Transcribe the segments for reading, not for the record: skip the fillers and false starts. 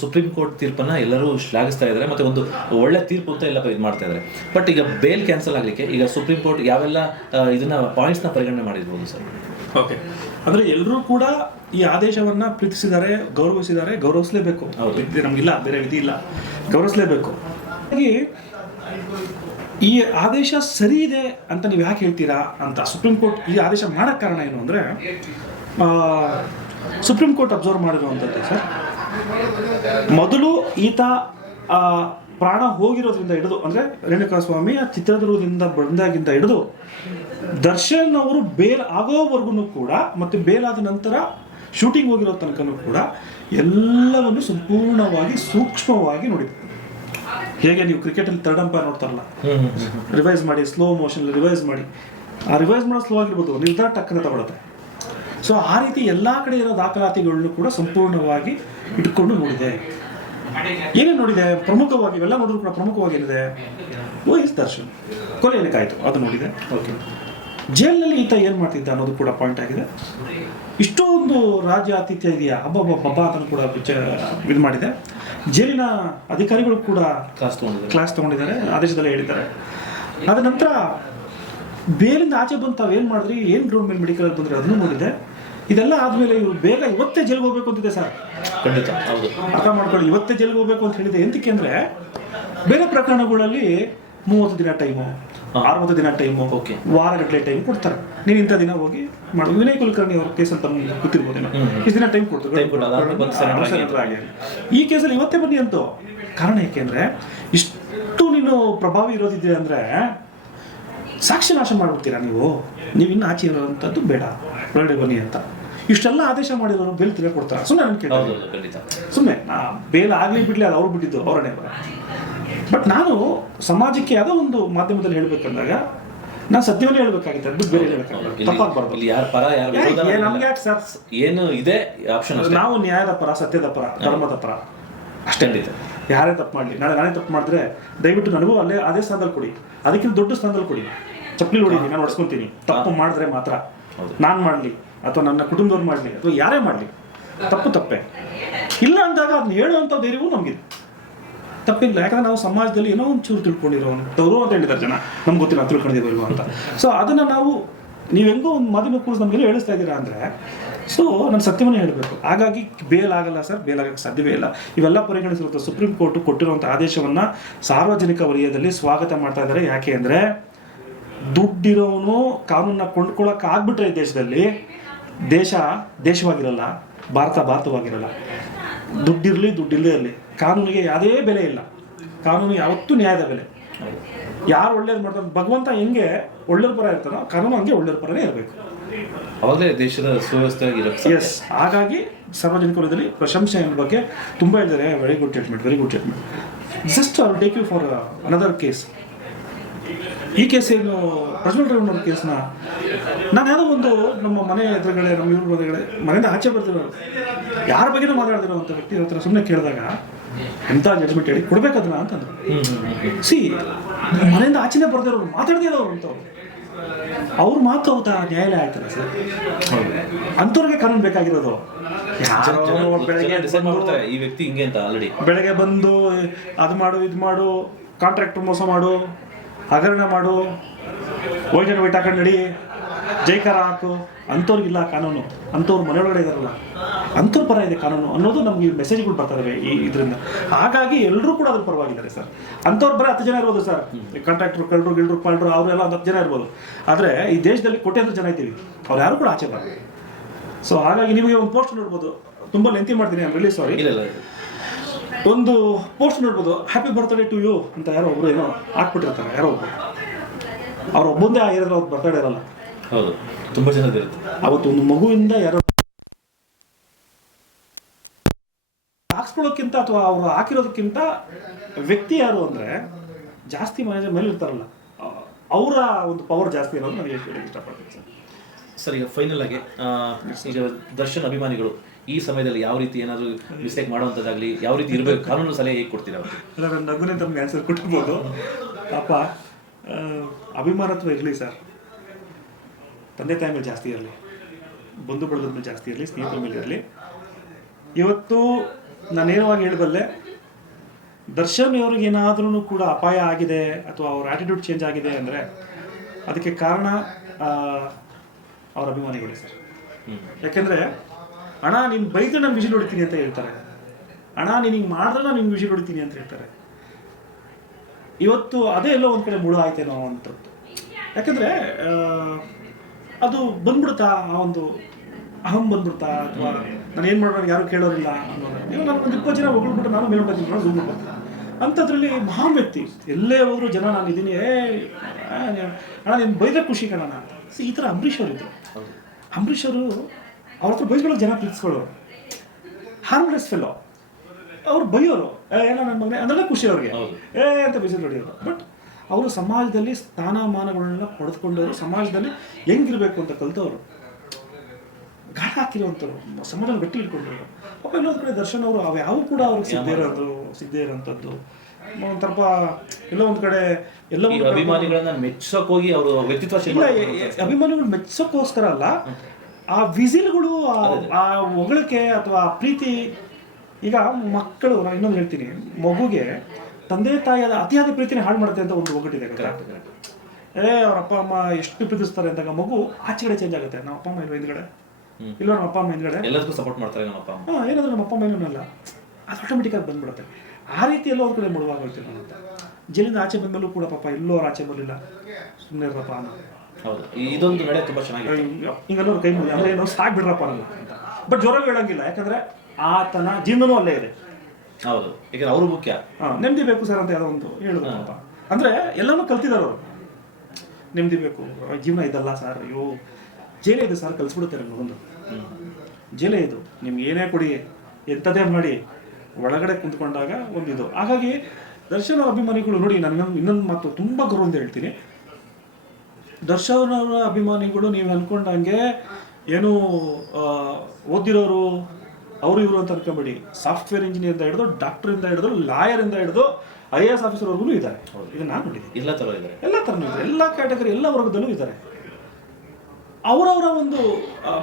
Supreme court ತೀರ್ಪನ್ನು ಎಲ್ಲರೂ ಶ್ಲಾಘಿಸ್ತಾ ಇದ್ದಾರೆ, ಮತ್ತು ಒಂದು ಒಳ್ಳೆ ತೀರ್ಪು ಅಂತ ಎಲ್ಲ ಇದು ಮಾಡ್ತಾ ಇದ್ದಾರೆ. ಬಟ್ ಈಗ ಬೇಲ್ ಕ್ಯಾನ್ಸಲ್ ಆಗಲಿಕ್ಕೆ ಈಗ ಸುಪ್ರೀಂ ಕೋರ್ಟ್ ಯಾವೆಲ್ಲ ಇದನ್ನ ಪಾಯಿಂಟ್ಸ್ನ ಪರಿಗಣನೆ ಮಾಡಿರ್ಬೋದು ಸರ್? ಓಕೆ, ಅಂದರೆ ಎಲ್ಲರೂ ಕೂಡ ಈ ಆದೇಶವನ್ನ ಪ್ರೀತಿಸಿದ್ದಾರೆ, ಗೌರವಿಸಿದ್ದಾರೆ, ಗೌರವಿಸಲೇಬೇಕು. ನಮಗಿಲ್ಲ ಬೇರೆ ವಿಧಿ ಇಲ್ಲ, ಗೌರವಿಸಲೇಬೇಕು. ಹಾಗಾಗಿ ಈ ಆದೇಶ ಸರಿ ಇದೆ ಅಂತ ನೀವು ಯಾಕೆ ಹೇಳ್ತೀರಾ ಅಂತ ಸುಪ್ರೀಂ ಕೋರ್ಟ್ ಈ ಆದೇಶ ಮಾಡೋಕ್ಕೆ ಕಾರಣ ಏನು ಅಂದರೆ, ಸುಪ್ರೀಂ ಕೋರ್ಟ್ ಅಬ್ಸರ್ವ್ ಮಾಡಿರುವಂಥದ್ದು ಸರ್, ಮೊದಲು ಈತ ಪ್ರಾಣ ಹೋಗಿರೋದ್ರಿಂದ ಹಿಡಿದು, ಅಂದರೆ ರೇಣುಕಾಸ್ವಾಮಿ ಆ ಚಿತ್ರದುರ್ಗದಿಂದ ಬಂದಾಗಿಂದ ಹಿಡಿದು ದರ್ಶನ್ ಅವರು ಬೇಲ್ ಆಗೋವರೆಗೂ ಕೂಡ, ಮತ್ತು ಬೇಲ್ ಆದ ನಂತರ ಶೂಟಿಂಗ್ ಹೋಗಿರೋ ತನಕನೂ ಕೂಡ ಎಲ್ಲವನ್ನು ಸಂಪೂರ್ಣವಾಗಿ ಸೂಕ್ಷ್ಮವಾಗಿ ನೋಡಿದ್ರು. ಹೇಗೆ ನೀವು ಕ್ರಿಕೆಟಲ್ಲಿ ಥರ್ಡ್ ಅಂಪೈರ್ ನೋಡ್ತಾರಲ್ಲ, ರಿವೈಸ್ ಮಾಡಿ, ಸ್ಲೋ ಮೋಷನ್ ರಿವೈಸ್ ಮಾಡಿ, ಆ ರಿವೈಸ್ ಮಾಡೋ ಸ್ಲೋ ಆಗಿರ್ಬೋದು, ನಿರ್ಧಾರ ಟಕ್ಕನೆ ತಗೊಳುತ್ತೆ. ಸೊ ಆ ರೀತಿ ಎಲ್ಲ ಕಡೆ ಇರೋ ದಾಖಲಾತಿಗಳನ್ನು ಕೂಡ ಸಂಪೂರ್ಣವಾಗಿ ಇಟ್ಕೊಂಡು ನೋಡಿದೆ. ಏನೇನು ನೋಡಿದೆ ಪ್ರಮುಖವಾಗಿ, ಇವೆಲ್ಲ ನೋಡಿದ್ರು ಕೂಡ ಪ್ರಮುಖವಾಗಿ ಏನಿದೆ, ಇಸ್ ದರ್ಶನ್ ಕೊಲೆ ಏನಕ್ಕಾಯಿತು ಅದು ನೋಡಿದೆ. ಓಕೆ, ಜೈಲಿನಲ್ಲಿ ಈತ ಏನು ಮಾಡ್ತಿದ್ದ ಅನ್ನೋದು ಕೂಡ ಪಾಯಿಂಟ್ ಆಗಿದೆ. ಇಷ್ಟೊಂದು ರಾಜ್ಯ ಆತಿಥ್ಯ ಇದೆಯಾ, ಹಬ್ಬ ಅಂತ ಕೂಡ ಇದು ಮಾಡಿದೆ. ಜೈಲಿನ ಅಧಿಕಾರಿಗಳು ಕೂಡ ಕ್ಲಾಸ್ ತೊಗೊಂಡಿದ್ದಾರೆ, ಆದೇಶದಲ್ಲೇ ಹೇಳಿದ್ದಾರೆ. ಅದ ನಂತರ ಬೇಲಿಂದ ಆಚೆ ಬಂದು ತಾವು ಏನು ಮಾಡಿದ್ರಿ, ಏನು ಗ್ರೌಂಡ್ ಮೇಲೆ ಮೆಡಿಕಲ್ ಬಂದರೆ ಅದನ್ನು ನೋಡಿದೆ. ಇದೆಲ್ಲ ಆದಮೇಲೆ ಇವರು ಬೇಗ ಇವತ್ತೇ ಜೈಲಿಗೆ ಹೋಗಬೇಕು ಅಂತಿದೆ ಸರ್. ಖಂಡಿತ ಹೌದು, ಅರ್ಥ ಮಾಡ್ಕೊಳ್ಳಿ, ಇವತ್ತೇ ಜೈಲಿಗೆ ಹೋಗಬೇಕು ಅಂತ ಹೇಳಿದೆ. ಎಂತಕ್ಕೆ ಅಂದರೆ ಬೇರೆ ಪ್ರಕರಣಗಳಲ್ಲಿ 30 ದಿನ ಟೈಮು, 60 ದಿನ ಟೈಮು, ವಾರಗಟ್ಟಲೆ ಟೈಮ್ ಕೊಡ್ತಾರೆ. ನೀನು ಇಂಥ ದಿನ ಹೋಗಿ ಮಾಡು. ವಿನಯ್ ಕುಲಕರ್ಣಿ ಅವ್ರ ಕೇಸ್ ಅಂತ ಗೊತ್ತಿರ್ಬೋದೇನೋ, ಇಷ್ಟು ದಿನ ಟೈಮ್ ಕೊಡ್ತಾರೆ. ಈ ಕೇಸಲ್ಲಿ ಇವತ್ತೇ ಬನ್ನಿ ಅಂತೂ. ಕಾರಣ ಏಕೆಂದರೆ ಇಷ್ಟು ನೀನು ಪ್ರಭಾವಿ ಇರೋದಿದೆ ಅಂದರೆ ಸಾಕ್ಷಿ ನಾಶ ಮಾಡ್ಬಿಡ್ತೀರಾ ನೀವು ಇನ್ನು ಆಚೆ ಇರೋವಂಥದ್ದು ಬೇಡ, ಒಳಗಡೆ ಬನ್ನಿ ಅಂತ ಇಷ್ಟೆಲ್ಲ ಆದೇಶ ಮಾಡಿರೋರು ಬೇಲ್ ತಿರ್ಗಾ ಕೊಡ್ತಾರೆ. ಸುಮ್ಮನೆ ನಾನು ಕೇಳ್ತೀನಿ, ಸುಮ್ಮನೆ ಬೇಲ್ ಆಗಲಿ ಬಿಡಲಿ, ಅದು ಅವ್ರು ಬಿಟ್ಟಿದ್ದು ಅವರನ್ನೇ. ಬಟ್ ನಾನು ಸಮಾಜಕ್ಕೆ ಯಾವುದೋ ಒಂದು ಮಾಧ್ಯಮದಲ್ಲಿ ಹೇಳ್ಬೇಕಂದಾಗ ನಾನು ಸತ್ಯವನ್ನೇ ಹೇಳ್ಬೇಕಾಗಿತ್ತು, ಅದು ಬೇರೆ ಹೇಳ್ಬೇಕಾಗಿತ್ತು. ತಪ್ಪಾಗಬಾರ್ದು. ನಮ್ಗೆ ಯಾಕೆ ಸರ್ ಏನು ಇದೆ ಆಪ್ಷನ್, ನಾವು ನ್ಯಾಯದ ಪರ, ಸತ್ಯದ ಪರ, ಧರ್ಮದ ಪರ ಅಷ್ಟೇ. ಯಾರೇ ತಪ್ಪು ಮಾಡಲಿ, ನಾನೇ ತಪ್ಪು ಮಾಡಿದ್ರೆ ದಯವಿಟ್ಟು ನನಗೂ ಅದೇ ಸ್ಥಾನದಲ್ಲಿ ಕೊಡಿ, ಅದಕ್ಕಿಂತ ದೊಡ್ಡ ಸ್ಥಾನದಲ್ಲಿ ಕೊಡಿ. ಚಪ್ಪಲಿ ಹೊಡಿತೀನಿ, ನಾನು ಹೊಡ್ಸ್ಕೊತೀನಿ. ತಪ್ಪು ಮಾಡಿದ್ರೆ ಮಾತ್ರ ನಾನು ಮಾಡಲಿ ಅಥವಾ ನನ್ನ ಕುಟುಂಬದವ್ರು ಮಾಡಲಿ ಅಥವಾ ಯಾರೇ ಮಾಡಲಿ, ತಪ್ಪೇ. ಇಲ್ಲ ಅಂದಾಗ ಅದನ್ನ ಹೇಳುವಂಥ ಧೈರ್ಯವೂ ನಮಗಿದೆ, ತಪ್ಪಿಲ್ಲ. ಯಾಕಂದ್ರೆ ನಾವು ಸಮಾಜದಲ್ಲಿ ಏನೋ ಒಂದು ಚೂರು ತಿಳ್ಕೊಂಡಿರೋವಂಥವ್ರು ಅಂತ ಹೇಳಿದ್ದಾರೆ ಜನ, ನಮ್ಗೆ ಗೊತ್ತಿಲ್ಲ ತಿಳ್ಕೊಂಡಿದ್ದೀವಿ ಅಂತ. ಸೊ ಅದನ್ನು ನೀವು ಹೆಂಗೋ ಒಂದು ಮಾಧ್ಯಮ ಕೂರಿಸಿ ನಮಗೆಲ್ಲ ಹೇಳಿಸ್ತಾ ಇದ್ದೀರಾ ಅಂದರೆ, ಸೊ ನಾನು ಸತ್ಯವನ್ನೇ ಹೇಳಬೇಕು. ಹಾಗಾಗಿ ಬೇಲ್ ಆಗಲ್ಲ ಸರ್, ಬೇಲ್ ಆಗಕ್ಕೆ ಸಾಧ್ಯವೇ ಇಲ್ಲ. ಇವೆಲ್ಲ ಪರಿಗಣಿಸಿರುತ್ತೆ. ಸುಪ್ರೀಂ ಕೋರ್ಟ್ ಕೊಟ್ಟಿರುವಂಥ ಆದೇಶವನ್ನು ಸಾರ್ವಜನಿಕ ವಲಯದಲ್ಲಿ ಸ್ವಾಗತ ಮಾಡ್ತಾ ಇದ್ದಾರೆ. ಯಾಕೆ ಅಂದರೆ ದುಡ್ಡಿರೋನು ಕಾನೂನನ್ನ ಕೊಂಡ್ಕೊಳ್ಳೋಕೆ ಆಗ್ಬಿಟ್ರೆ ದೇಶದಲ್ಲಿ ದೇಶವಾಗಿರಲ್ಲ, ಭಾರತವಾಗಿರಲ್ಲ. ದುಡ್ಡಿರಲಿ ದುಡ್ಡಿಲ್ಲದೇ ಇರಲಿ, ಕಾನೂನಿಗೆ ಯಾವುದೇ ಬೆಲೆ ಇಲ್ಲ. ಕಾನೂನು ಯಾವತ್ತೂ ನ್ಯಾಯದ ಬೆಲೆ. ಯಾರು ಒಳ್ಳೇದು ಮಾಡ್ತಾರೆ, ಭಗವಂತ ಹೆಂಗೆ ಒಳ್ಳೆಯ ಪರ ಇರ್ತಾನೋ ಕಾನೂನು ಹಂಗೆ ಒಳ್ಳೆಯ ಪರನೇ ಇರಬೇಕು, ಅವಾಗಲೇ ದೇಶದ ಸುವ್ಯವಸ್ಥೆ. ಎಸ್, ಹಾಗಾಗಿ ಸಾರ್ವಜನಿಕ ವಲಯದಲ್ಲಿ ಪ್ರಶಂಸೆ ಬಗ್ಗೆ ತುಂಬ ಹೇಳಿದ್ದಾರೆ. Very good treatment. Just I will take you for another case. ಈ ಕೇಸ್ ಏನು ಪ್ರಜ್ವಲ್ ರೇವಣ್ಣ ಅವ್ರ ಕೇಸ್ನ ನಾನು ಯಾವುದೋ ಒಂದು ನಮ್ಮ ಮನೆ ಎದುರುಗಡೆ, ನಮ್ಮ ಇವ್ರ ಎದುರುಗಡೆ, ಮನೆಯಿಂದ ಆಚೆ ಬರ್ತಿರೋರು, ಯಾರ ಬಗ್ಗೆನೂ ಮಾತಾಡ್ತಿರೋವಂಥ ವ್ಯಕ್ತಿ ಹತ್ರ ಸುಮ್ಮನೆ ಕೇಳಿದಾಗ ಎಂಥ ಜಡ್ಜ್ಮೆಂಟ್ ಹೇಳಿ ಕೊಡ್ಬೇಕದನ್ನ ಅಂತಂದ್ರು. ಮನೆಯಿಂದ ಆಚೆನೇ ಬರ್ದಿರೋರು, ಮಾತಾಡದೇ ಇರೋರು ಅಂತವ್ರು, ಅವ್ರ ಮಾತು ಅವತ್ತ ನ್ಯಾಯಾಲಯ ಆಯ್ತಲ್ಲ ಸರ್. ಅಂಥವ್ರಿಗೆ ಕಾನೂನು ಬೇಕಾಗಿರೋದು. ಬೆಳಗ್ಗೆ ಬಂದು ಅದು ಮಾಡು, ಇದು ಮಾಡು, ಕಾಂಟ್ರಾಕ್ಟರ್ ಮೋಸ ಮಾಡು, ಹಗರಣ ಮಾಡು, ವೈಟನ್ ವೈಟ್ ಹಾಕೊಂಡು ನಡಿ, ಜೈಕಾರ ಹಾಕು, ಅಂಥವ್ರಿಗಿಲ್ಲ ಕಾನೂನು. ಅಂಥವ್ರು ಮನೆಯೊಳಗಡೆ ಇದಾರಲ್ಲ, ಅಂಥವ್ರ ಪರ ಇದೆ ಕಾನೂನು ಅನ್ನೋದು ನಮಗೆ ಮೆಸೇಜ್ಗಳು ಬರ್ತಾಯಿವೆ ಇದರಿಂದ. ಹಾಗಾಗಿ ಎಲ್ಲರೂ ಕೂಡ ಅದ್ರ ಪರವಾಗಿದ್ದಾರೆ ಸರ್. ಅಂಥವ್ರು ಬರೀ 10 ಜನ ಇರ್ಬೋದು ಸರ್, ಕಾಂಟ್ರಾಕ್ಟ್ರು, ಕಳ್ಳರು, ಪಾಲ್ರು ಅವರೆಲ್ಲ ಒಂದು 10 ಜನ ಇರ್ಬೋದು. ಆದರೆ ಈ ದೇಶದಲ್ಲಿ ಕೋಟ್ಯಾಂತರ ಜನ ಇದ್ದೀವಿ, ಅವ್ರು ಯಾರು ಕೂಡ ಆಚೆ ಬರಲ್ಲ. ಸೊ ಹಾಗಾಗಿ ನಿಮಗೆ ಒಂದು ಪೋಸ್ಟ್ ನೋಡ್ಬೋದು, ತುಂಬ ಲೆಂತಿ ಮಾಡ್ತೀನಿ, ರಿಲೀಸ್ ಸಾರಿ, ಒಂದು ಪೋಸ್ಟ್ ನೋಡ್ಬೋದು, ಹ್ಯಾಪಿ ಬರ್ತ್ಡೇ ಟು ಯು ಅಂತ ಯಾರೋ ಒಬ್ರು ಏನೋ ಹಾಕ್ಬಿಟ್ಟಿರ್ತಾರೆ. ಯಾರೋ ಒಬ್ಬರು, ಅವ್ರು ಒಬ್ಬಂದೇ ಆಗಿರೋದ್ರೆ ಅವ್ರು ಬರ್ತ್ಡೇ ಇರಲ್ಲ. ಹೌದು, ತುಂಬ ಜನದ ಇರುತ್ತೆ. ಅವತ್ತು ಒಂದು ಮಗುವಿಂದ ಯಾರೋ ಹಾಕ್ಸ್ಕೊಳ್ಳೋಕ್ಕಿಂತ ಅಥವಾ ಅವರು ಹಾಕಿರೋದಕ್ಕಿಂತ ವ್ಯಕ್ತಿ ಯಾರು ಅಂದರೆ ಜಾಸ್ತಿ ಮೇಲೆ ಇರ್ತಾರಲ್ಲ, ಅವರ ಒಂದು ಪವರ್ ಜಾಸ್ತಿ ಇರೋದು ನನಗೆ ಹೇಳಕ್ಕೆ ಇಷ್ಟಪಡ್ತೀನಿ ಸರ್. ಈಗ ಫೈನಲ್ ಆಗಿ ಈಗ ದರ್ಶನ್ ಅಭಿಮಾನಿಗಳು ಈ ಸಮಯದಲ್ಲಿ ಯಾವ ರೀತಿ ಏನಾದರೂ ಮಿಸ್ಟೇಕ್ ಮಾಡುವಂಥದ್ದಾಗಲಿ, ಯಾವ ರೀತಿ ಇರಬೇಕು, ಕಾನೂನು ಸಲಹೆ ಹೇಗೆ ಕೊಡ್ತೀರಾ? ಅಲ್ಲ, ನನ್ನ ನಗುನೇ ತಮಗೆ ಆನ್ಸರ್ ಕೊಟ್ಟಿರ್ಬೋದು. ಪಾಪ ಅಭಿಮಾನತ್ವ ಇರಲಿ ಸರ್, ತಂದೆ ತಾಯಿ ಮೇಲೆ ಜಾಸ್ತಿ ಇರಲಿ, ಬಂಧು ಬಳಗದ ಮೇಲೆ ಜಾಸ್ತಿ ಇರಲಿ, ಸ್ನೇಹಿತರ ಮೇಲೆ ಇರಲಿ. ಇವತ್ತು ನಾನು ನೇರವಾಗಿ ಹೇಳಬಲ್ಲೆ, ದರ್ಶನ್ ಅವ್ರಿಗೆ ಏನಾದ್ರೂ ಕೂಡ ಅಪಾಯ ಆಗಿದೆ ಅಥವಾ ಅವ್ರ ಆಟಿಟ್ಯೂಡ್ ಚೇಂಜ್ ಆಗಿದೆ ಅಂದರೆ ಅದಕ್ಕೆ ಕಾರಣ ಅವ್ರ ಅಭಿಮಾನಿಗಳೇ ಸರ್. ಯಾಕೆಂದರೆ ಅಣ್ಣ ನೀನು ಬೈದ್ರೆ ನಾನು ವಿಷಲ್ ಹೊಡಿತೀನಿ ಅಂತ ಹೇಳ್ತಾರೆ, ಅಣ್ಣ ನೀನು ಹಿಂಗೆ ಮಾಡಿದ್ರೆ ನಾನು ನಿಮ್ಗೆ ವಿಷಲ್ ಹೊಡಿತೀನಿ ಅಂತ ಹೇಳ್ತಾರೆ. ಇವತ್ತು ಅದೇ ಎಲ್ಲೋ ಒಂದು ಕಡೆ ಮುಳು ಆಯ್ತೇನೋ ಅಂತದ್ದು. ಯಾಕೆಂದರೆ ಅದು ಬಂದ್ಬಿಡುತ್ತಾ, ಆ ಒಂದು ಅಹಂ ಬಂದ್ಬಿಡ್ತಾ, ಅಥವಾ ನಾನು ಏನು ಮಾಡೋದು ಯಾರು ಕೇಳೋರಿಲ್ಲ ಅನ್ನೋದು. ನೀವು ನಾನು ಒಂದು 20 ಜನ ಹೊಗಳ್ಬಿಟ್ಟು ನಾನು ಮೇಲೆ ಹೋಗ್ತೀನಿ ಝೂಮ್ ಬರ್ತೀನಿ ಅಂಥದ್ರಲ್ಲಿ ಮಹಾನ್ ವ್ಯಕ್ತಿ, ಎಲ್ಲೇ ಹೋದ್ರು ಜನ ನಾನು ಇದ್ದೀನಿ, ಅಣ್ಣ ನೀನು ಬೈದ್ರೆ ಖುಷಿ ಕಣ ಅಂತ. ಈ ಥರ ಅಂಬರೀಷ್ ಅವರು ಇದ್ರು. ಅಂಬರೀಷ್ ಅವರು ಅವ್ರ ಹತ್ರ ಬೈಸ್ಕೊಳ್ಳೋ ಜನ ಪ್ರೀತಿಸ್ಕೊಳ್ಳೋರು, ಹಾರ್ಮ್ಲೆಸ್ ಫೆಲ್ಲೋ. ಅವ್ರು ಬೈಯೋರು, ಏನೋ ನನ್ನ ಮಗನೇ ಅಂದ್ರೆ ಖುಷಿ ಅವ್ರಿಗೆ ಅಂತ ಬಿಸಿಲು ಹೊಡಿಯೋರು. ಬಟ್ ಅವರು ಸಮಾಜದಲ್ಲಿ ಸ್ಥಾನಮಾನಗಳನ್ನೆಲ್ಲ ಪಡೆದುಕೊಂಡವರು, ಸಮಾಜದಲ್ಲಿ ಹೆಂಗಿರ್ಬೇಕು ಅಂತ ಕಲಿತವರು, ಗಾಢ ಹಾಕಿರುವಂಥವ್ರು, ಸಮಾಜದಲ್ಲಿ ಗಟ್ಟಿ ಇಟ್ಕೊಂಡವರು. ಪಾಪ ಎಲ್ಲೊಂದು ಕಡೆ ದರ್ಶನ್ ಅವರು ಅವ್ಯಾವು ಕೂಡ ಅವ್ರಿಗೆ ಸಿಗದೇ ಇರೋಂಥದ್ದು ಸ್ವಲ್ಪ ಎಲ್ಲೋ ಒಂದು ಕಡೆ ಎಲ್ಲೋ ಅಭಿಮಾನಿಗಳನ್ನ ಮೆಚ್ಚೋಕ್ ಹೋಗಿ ಅವರು ವ್ಯಕ್ತಿತ್ವ ಅಭಿಮಾನಿಗಳು ಮೆಚ್ಚೋಕ್ಕೋಸ್ಕರ ಅಲ್ಲ, ಆ ವಿಸಿಲ್ಗಳು, ಆ ಹೊಗಳಿಕೆ ಅಥವಾ ಪ್ರೀತಿ. ಈಗ ಮಕ್ಕಳು, ನಾನು ಇನ್ನೊಂದು ಹೇಳ್ತೀನಿ, ಮಗುಗೆ ತಂದೆ ತಾಯಿಯಾದ ಅತಿಯಾದ ಪ್ರೀತಿನ ಹಾಳು ಮಾಡುತ್ತೆ ಅಂತ ಒಂದು ಒಗ್ಗಟ್ಟಿದೆ. ಅವ್ರ ಅಪ್ಪ ಅಮ್ಮ ಎಷ್ಟು ಪ್ರೀತಿಸ್ತಾರೆ ಅಂದಾಗ ಮಗು ಆಚೆಗಡೆ ಚೇಂಜ್ ಆಗುತ್ತೆ. ನಮ್ಮ ಅಪ್ಪ ಅಮ್ಮ ಇಲ್ವ ಹಿಂದ್ಗಡೆ, ಇಲ್ಲ ನಮ್ಮ ಅಪ್ಪ ಅಮ್ಮ ಹಿಂದ್ಗಡೆ ಎಲ್ಲದಕ್ಕೂ ಸಪೋರ್ಟ್ ಮಾಡ್ತಾರೆ ನಮ್ಮ ಅಪ್ಪ ಅಮ್ಮ, ಏನಾದರೂ ನಮ್ಮ ಅಪ್ಪ ಅಮ್ಮ ಏನಲ್ಲ, ಅದು ಆಟೋಮೆಟಿಕ್ ಆಗಿ ಬಂದ್ಬಿಡುತ್ತೆ. ಆ ರೀತಿ ಎಲ್ಲೋ ಒಂದು ಕಡೆ ಮುಳುವಾಗಿ ಹೋಗ್ತೀವಿ ನಾವು ಅಂತ. ಜೈಲಿಂದ ಆಚೆ ಬಂದಮೇಲೂ ಕೂಡ ಪಾಪ ಎಲ್ಲೋ ಅವ್ರು ಆಚೆ ಬರಲಿಲ್ಲ, ಸುಮ್ಮನೆ ಇರಪ್ಪ ಅನ್ನೋ. ಹೌದು, ಇದೊಂದು ನಡೆ ತುಂಬಾ ಚೆನ್ನಾಗಿದೆ. ಹಿಂಗೆಲ್ಲರೂ ಕೈ ಮುಗಿ ಅಂದ್ರೆ ಏನೋ ಸಾಕ್ ಬಿಡ್ರಪ್ಪ ಅನ್ನಲ್ಲ ಅಂತ. ಬಟ್ ಜ್ವರಗಳು ಹೇಳಂಗಿಲ್ಲ, ಯಾಕಂದ್ರೆ ಆತನ ಜೀವನನೂ ಅಲ್ಲೇ ಇದೆ. ಹೌದು, ಯಾಕಂದ್ರೆ ಅವರು ಮುಖ್ಯ. ನೆಮ್ಮದಿ ಬೇಕು ಸರ್ ಅಂತ ಯಾವುದೋ ಒಂದು ಹೇಳಿದ್ರಪ್ಪ. ಅಂದ್ರೆ ಎಲ್ಲನೂ ಕಲ್ತಿದ್ದಾರೆ ಅವರು, ನೆಮ್ಮದಿ ಬೇಕು, ಜೀವನ ಇದಲ್ಲ ಸರ್, ಅಯ್ಯೋ ಜೈಲೇ ಇದು ಸರ್ ಕಲಿಸ್ಬಿಡುತ್ತೆ ನಮ್ಗೆ. ಒಂದು ಜೈಲೇ ಇದು, ನಿಮ್ಗೆ ಏನೇ ಕೊಡಿ, ಎಂಥದೇ ಮಾಡಿ, ಒಳಗಡೆ ಕುಂತ್ಕೊಂಡಾಗ ಒಂದಿದು. ಹಾಗಾಗಿ ದರ್ಶನ್ ಅಭಿಮಾನಿಗಳು ನೋಡಿ, ನಾನು ಇನ್ನೊಂದು ಮಾತು ತುಂಬ ಗೌರವದಿಂದ ಹೇಳ್ತೀನಿ, ದರ್ಶನ್ ಅವರ ಅಭಿಮಾನಿಗಳು ನೀವು ಅನ್ಕೊಂಡಂಗೆ ಏನು ಓದಿರೋರು ಅವರು ಇವರು ಅಂತ ಅನ್ಕೊಂಬೇಡಿ. ಸಾಫ್ಟ್ವೇರ್ ಇಂಜಿನಿಯರಿಂದ ಹಿಡಿದು, ಡಾಕ್ಟರಿಂದ ಹಿಡಿದು, ಲಾಯರಿಂದ ಹಿಡಿದು, IAS ಆಫೀಸರ್ವರೆಗೂ ಇದ್ದಾರೆ. ಇದನ್ನ ನಾನು ನೋಡಿದ್ದೀನಿ. ಎಲ್ಲ ಥರನೂ ಇದ್ದಾರೆ, ಎಲ್ಲ ಕ್ಯಾಟಗರಿ, ಎಲ್ಲ ವರ್ಗದಲ್ಲೂ ಇದ್ದಾರೆ. ಅವರವರ ಒಂದು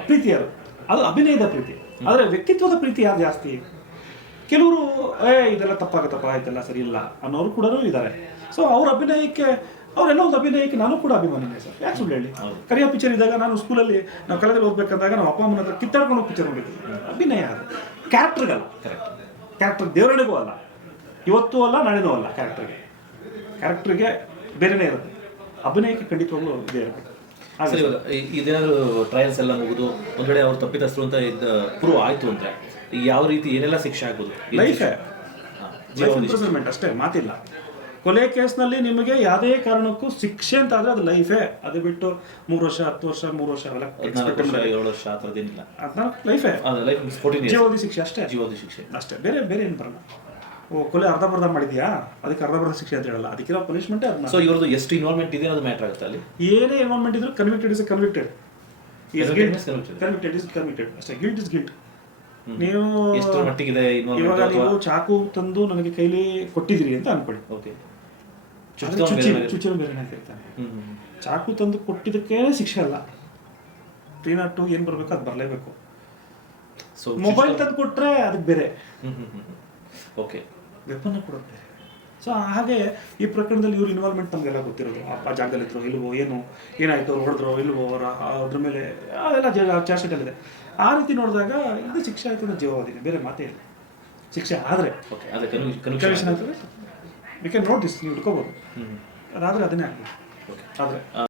ಪ್ರೀತಿ ಅದು ಅಭಿನಯದ ಪ್ರೀತಿ. ಆದರೆ ವ್ಯಕ್ತಿತ್ವದ ಪ್ರೀತಿ ಯಾರು ಜಾಸ್ತಿ? ಕೆಲವರು ಇದೆಲ್ಲ ತಪ್ಪಾಗತ್ತಪ್ಪ, ಇದೆಲ್ಲ ಸರಿ ಇಲ್ಲ ಅನ್ನೋರು ಕೂಡ ಇದ್ದಾರೆ. ಸೊ ಅವ್ರ ಅಭಿನಯಕ್ಕೆ, ಅವರೆಲ್ಲ ಒಂದು ಅಭಿನಯಕ್ಕೆ ನಾನು ಕೂಡ ಅಭಿಮಾನಿನೇ ಸರ್. ಯಾಕೆ ಸುಳ್ಳು ಹೇಳಿ? ಕರಿಯ ಪಿಕ್ಚರ್ ಇದ್ದಾಗ ನಾನು ಸ್ಕೂಲಲ್ಲಿ ನಾವು ಕಾಲೇಜಲ್ಲಿ ಓದ್ಬೇಕಂದಾಗ ನಾವು ಅಪ್ಪ ಅಮ್ಮನ ಹತ್ರ ಕಿತ್ತಾಡ್ಕೊಂಡು ಪಿಕ್ಚರ್ ನೋಡಿದ್ವಿ. ಅಭಿನಯ ಅದು, ಕ್ಯಾರೆಕ್ಟರ್ಗಲ್ಲ. ಕ್ಯಾರೆಕ್ಟರ್ ದೇವರಣಿಗೂ ಅಲ್ಲ, ಇವತ್ತೂ ಅಲ್ಲ, ನಾಳೆನೂ ಅಲ್ಲ. ಕ್ಯಾರೆಕ್ಟರ್ಗೆ ಬೇರೆನೇ ಇರುತ್ತೆ, ಅಭಿನಯಕ್ಕೆ ಖಂಡಿತವಾಗ್ಲೂ ಇದೇ ಇರಬೇಕು. ಇದೇನಾದ್ರು ಟ್ರಯಲ್ಸ್ ಎಲ್ಲ ಮುಗಿದು ಒಂದ್ ಕಡೆ ಅವ್ರು ತಪ್ಪಿತಸ್ಥರು ಅಂತ ಪ್ರೂವ್ ಆಯ್ತು ಅಂದ್ರೆ ಯಾವ ರೀತಿ ಏನೆಲ್ಲ ಶಿಕ್ಷೆ ಆಗ್ಬೋದು? ಲೈಫ್ ಇಂಪ್ರಿಸನ್ಮೆಂಟ್ ಅಷ್ಟೇ, ಮಾತಿಲ್ಲ. ಕೊಲೆ ಕೇಸ್ನಲ್ಲಿ ನಿಮಗೆ ಯಾವುದೇ ಕಾರಣಕ್ಕೂ ಶಿಕ್ಷೆ ಅಂತ ಆದ್ರೆ ಅದು ಲೈಫೇ. ಅದು ಬಿಟ್ಟು 3 ವರ್ಷ 10 ವರ್ಷ 3 ವರ್ಷ ಅವೆಲ್ಲ 7 ವರ್ಷ ಆ ಥರದ್ದೇನಿಲ್ಲ. ಅದನ್ನ ಲೈಫೇ, ಜೀವಾವಧಿ ಶಿಕ್ಷೆ ಅಷ್ಟೇ. ಜೀವಾವಧಿ ಶಿಕ್ಷೆ ಅಷ್ಟೇ, ಬೇರೆ ಏನು ಬರಲ್ಲ. ಕೊಲೆ ಅರ್ಧಬರ್ಧ ಮಾಡಿದ್ಯಾ, ಅದಕ್ಕೆ ಅರ್ಧಬರ್ಧ ಶಿಕ್ಷೆ ಅಂತ ಹೇಳಲ್ಲ, ಅದಕ್ಕಿರೋ ಪನಿಷ್ಮೆಂಟ್ ಅದನ್ನ. ಸೊ ಇವ್ರದ್ದು ಎಷ್ಟು ಇನ್ವಾಲ್ವ್ಮೆಂಟ್ ಇದೆ ಅನ್ನೋದು ಮ್ಯಾಟರ್ ಆಗುತ್ತೆ ಅಲ್ಲಿ. ಏನೇ ಇನ್ವಾಲ್ವ್ಮೆಂಟ್ ಇದ್ರೂ convicted is convicted, convicted is convicted ಅಷ್ಟೇ. Guilt is guilt. ನೀವು ಎಷ್ಟು ಮಟ್ಟಿಗಿದೆ ಇವಾಗ ನೀವು ಚಾಕು ತಂದು ನನಗೆ ಕೈಲಿ ಕೊಟ್ಟಿದ್ದೀರಿ ಅಂತ ಅನ್ಕೊಳ್ಳಿ, ಓಕೆ, ಚುಚ್ಚಿನ ಬೇರೆ ಇರ್ತಾನೆ. ಚಾಕು ತಂದು ಕೊಟ್ಟಿದ್ದಕ್ಕೆ ಶಿಕ್ಷೆ ಅಲ್ಲ, 302 ಏನು ಬರಬೇಕು ಅದು ಬರಲೇಬೇಕು. ಮೊಬೈಲ್ ತಂದು ಕೊಟ್ರೆ ಅದಕ್ಕೆ ಬೇರೆ, ಓಕೆ, ವೆಪನ್ ಕೊಡುತ್ತೆ. ಸೊ ಹಾಗೆ ಈ ಪ್ರಕರಣದಲ್ಲಿ ಇವ್ರ ಇನ್ವಾಲ್ವ್ಮೆಂಟ್ ನಮಗೆಲ್ಲ ಗೊತ್ತಿರೋದು. ಆ ಜಾಗದಲ್ಲಿದ್ರು ಇಲ್ವೋ, ಏನಾಯ್ತು, ಅವ್ರು ಹೊಡೆದ್ರು ಇಲ್ವೋ, ಅದ್ರ ಮೇಲೆ ಅದೆಲ್ಲ ಚಾರ್ಜ್ ಶೀಟಲ್ಲಿದೆ. ಆ ರೀತಿ ನೋಡಿದಾಗ ಇದು ಶಿಕ್ಷೆ ಆಯ್ತು ಅನ್ನೋ ಜೀವಾವಧಿನೇ, ಬೇರೆ ಮಾತೇ ಇಲ್ಲ. ಶಿಕ್ಷೆ ಆದರೆ ಕನ್ವಿಕ್ಷನ್ ಆಗ್ತದೆ, ವಿ ಕ್ಯಾನ್ ನೋಟಿಸ್, ನೀವು ಹಿಡ್ಕೋಬೋದು. ಅದಾದರೆ ಅದನ್ನೇ ಆಗ್ಬೋದು. ಆದರೆ